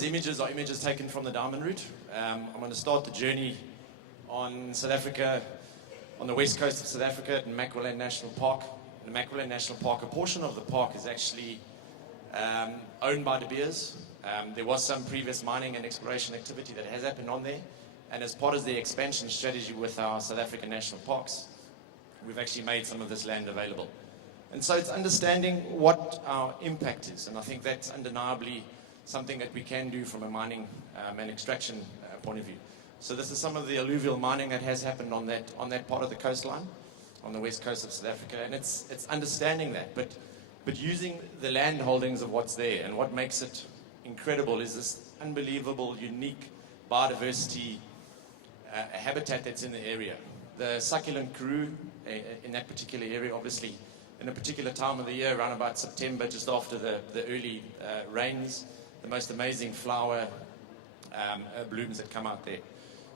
these images are images taken from the diamond route. I'm going to start the journey on South Africa, on the west coast of South Africa at Macquarie National Park. In the Macquarie National Park, a portion of the park is actually owned by De Beers. There was some previous mining and exploration activity that has happened on there, and as part of the expansion strategy with our South African national parks, we've actually made some of this land available. And so it's understanding what our impact is, and I think that's undeniably something that we can do from a mining and extraction point of view. So this is some of the alluvial mining that has happened on that part of the coastline, on the west coast of South Africa, and it's understanding that, but using the land holdings of what's there. And what makes it incredible is this unbelievable, unique biodiversity habitat that's in the area. The succulent karoo in that particular area, obviously, in a particular time of the year, around about September, just after the early rains, the most amazing flower blooms that come out there.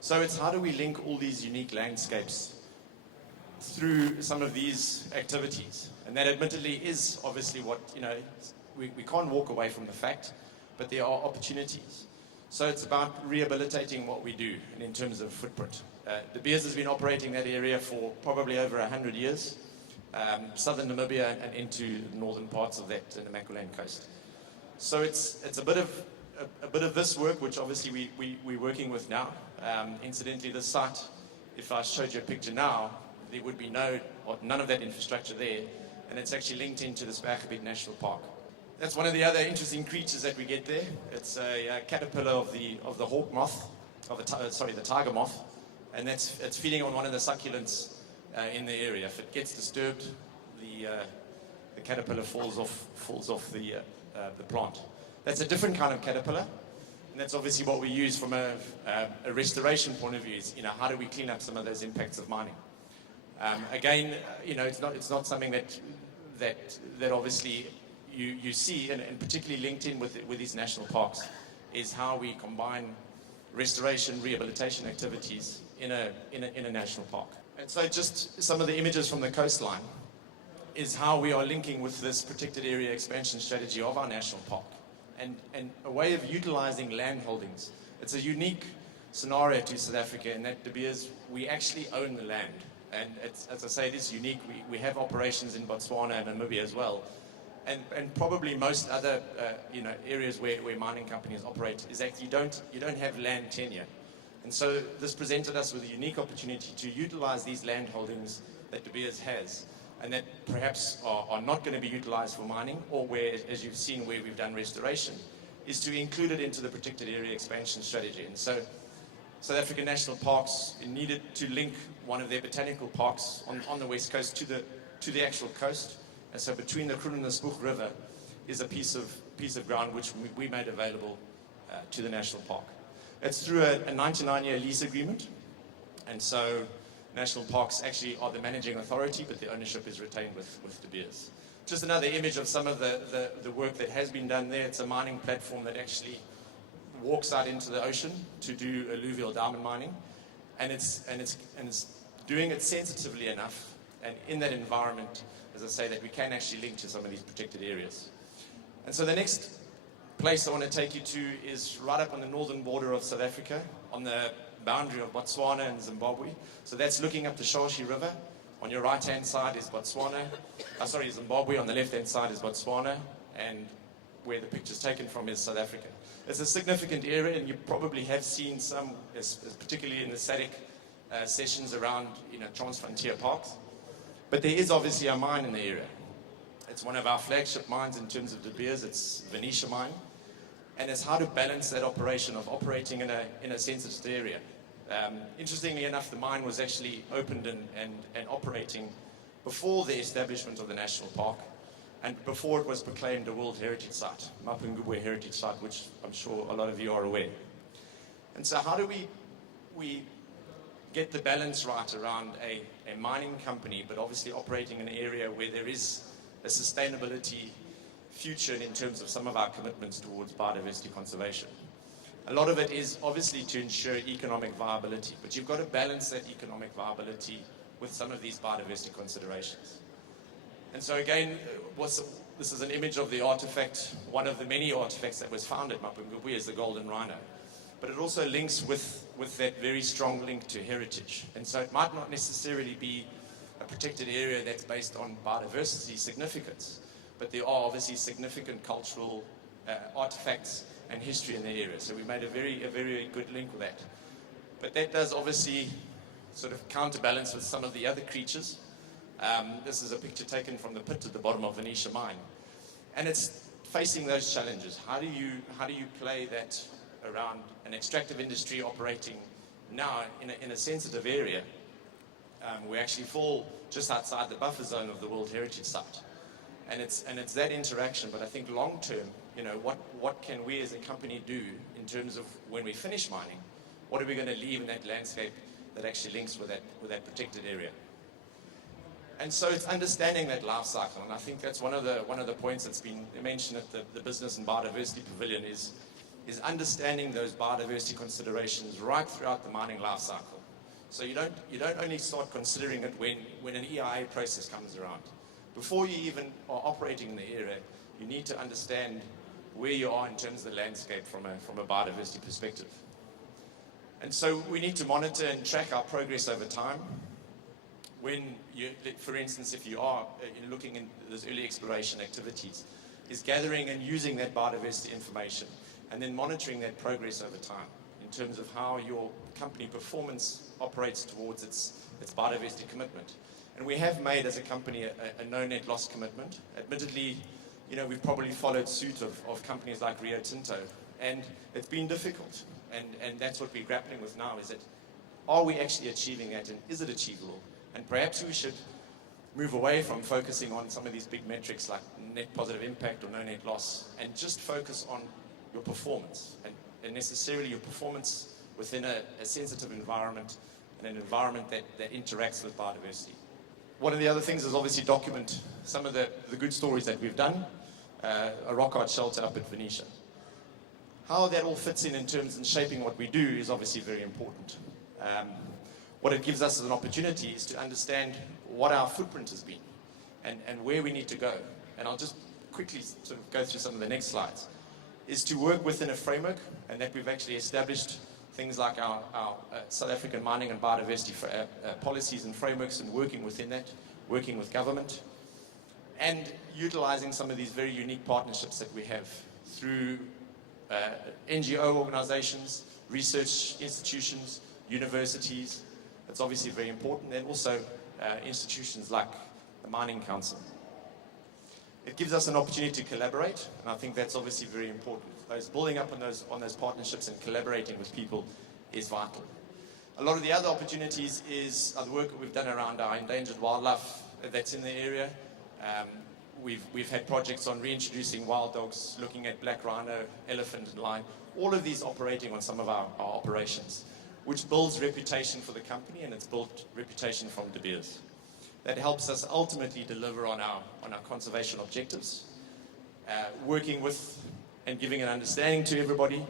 So it's how do we link all these unique landscapes through some of these activities? And that admittedly is obviously what, we can't walk away from the fact, but there are opportunities. So it's about rehabilitating what we do and in terms of footprint. De Beers has been operating that area for probably over 100 years, southern Namibia and into the northern parts of that in the Macquarie coast. So it's a bit of this work, which obviously we're working with now. Incidentally, this site, if I showed you a picture now, there would be none of that infrastructure there, and it's actually linked into the Spiegelberg National Park. That's one of the other interesting creatures that we get there. It's a caterpillar of the hawk moth, the tiger moth, and it's feeding on one of the succulents in the area. If it gets disturbed, the caterpillar falls off the plant. That's a different kind of caterpillar, and that's obviously what we use from a restoration point of view. Is, how do we clean up some of those impacts of mining? Again, it's not something that obviously you see, and particularly linked in with these national parks, is how we combine restoration, rehabilitation activities in a national park. And so just some of the images from the coastline is how we are linking with this protected area expansion strategy of our national park, and a way of utilizing land holdings. It's a unique scenario to South Africa in that De Beers, we actually own the land. And it's, as I say, it is unique. We have operations in Botswana and Namibia as well. And probably most other areas where mining companies operate is that you don't have land tenure. And so this presented us with a unique opportunity to utilize these land holdings that De Beers has, and that perhaps are not going to be utilized for mining, or where, as you've seen, where we've done restoration, is to include it into the protected area expansion strategy. And so South African National Parks needed to link one of their botanical parks on the west coast to the actual coast. And so between the Kroon and the Spoeg River is a piece of ground which we made available to the national park. It's through a 99-year lease agreement, and so national parks actually are the managing authority, but the ownership is retained with De Beers. Just another image of some of the work that has been done there. It's a mining platform that actually walks out into the ocean to do alluvial diamond mining, and it's doing it sensitively enough, and in that environment, as I say, that we can actually link to some of these protected areas. And so the next place I want to take you to is right up on the northern border of South Africa, on the boundary of Botswana and Zimbabwe. So that's looking up the Shashi River. On your right-hand side is Zimbabwe. On the left-hand side is Botswana, and where the picture's taken from is South Africa. It's a significant area, and you probably have seen some, particularly in the SADC sessions around, trans-frontier parks. But there is obviously a mine in the area. It's one of our flagship mines in terms of De Beers. It's Venetia Mine. And it's how to balance that operation of operating in a sensitive area. Interestingly enough, the mine was actually opened and operating before the establishment of the national park, and before it was proclaimed a World Heritage Site, Mapungubwe Heritage Site, which I'm sure a lot of you are aware. And so how do we get the balance right around a mining company, but obviously operating in an area where there is a sustainability future in terms of some of our commitments towards biodiversity conservation? A lot of it is obviously to ensure economic viability, but you've got to balance that economic viability with some of these biodiversity considerations. And so again, this is an image of the artifact, one of the many artifacts that was found at Mapungubwe is the golden rhino. But it also links with that very strong link to heritage. And so it might not necessarily be a protected area that's based on biodiversity significance, but there are obviously significant cultural artifacts and history in the area. So we made a very good link with that. But that does obviously sort of counterbalance with some of the other creatures. This is a picture taken from the pit at the bottom of Venetia mine. And it's facing those challenges. How do you play that around an extractive industry operating now in a sensitive area? We actually fall just outside the buffer zone of the World Heritage Site. And it's that interaction, but I think long term, what can we as a company do in terms of when we finish mining? What are we going to leave in that landscape that actually links with that protected area? And so it's understanding that life cycle, and I think that's one of the points that's been mentioned at the Business and Biodiversity Pavilion is understanding those biodiversity considerations right throughout the mining life cycle. So you don't only start considering it when an EIA process comes around. Before you even are operating in the area, you need to understand where you are in terms of the landscape from a biodiversity perspective. And so we need to monitor and track our progress over time. When you, for instance, if you are looking in those early exploration activities, is gathering and using that biodiversity information and then monitoring that progress over time in terms of how your company performance operates towards its biodiversity commitment. And we have made as a company a no net loss commitment. Admittedly, we've probably followed suit of companies like Rio Tinto, and it's been difficult. And that's what we're grappling with now, is that are we actually achieving that, and is it achievable? And perhaps we should move away from focusing on some of these big metrics like net positive impact or no net loss, and just focus on your performance, and necessarily your performance within a sensitive environment, and an environment that interacts with biodiversity. One of the other things is obviously document some of the good stories that we've done. A rock art shelter up at Venetia. How that all fits in terms of shaping what we do is obviously very important. What it gives us as an opportunity is to understand what our footprint has been and where we need to go. And I'll just quickly sort of go through some of the next slides. Is to work within a framework, and that we've actually established things like our South African mining and biodiversity policies and frameworks, and working within that, working with government, and utilizing some of these very unique partnerships that we have through NGO organizations, research institutions, universities. That's obviously very important, and also institutions like the Mining Council. It gives us an opportunity to collaborate, and I think that's obviously very important. Building up on those partnerships and collaborating with people is vital. A lot of the other opportunities is the work that we've done around our endangered wildlife that's in the area. We've had projects on reintroducing wild dogs, looking at black rhino, elephant and lion, all of these operating on some of our operations, which builds reputation for the company, and it's built reputation from De Beers. That helps us ultimately deliver on our conservation objectives, working with and giving an understanding to everybody.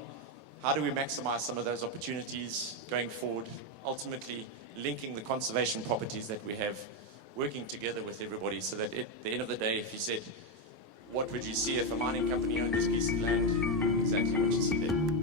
How do we maximize some of those opportunities going forward, ultimately linking the conservation properties that we have, working together with everybody, so that at the end of the day, if you said, what would you see if a mining company owned this piece of land? Exactly what you see there.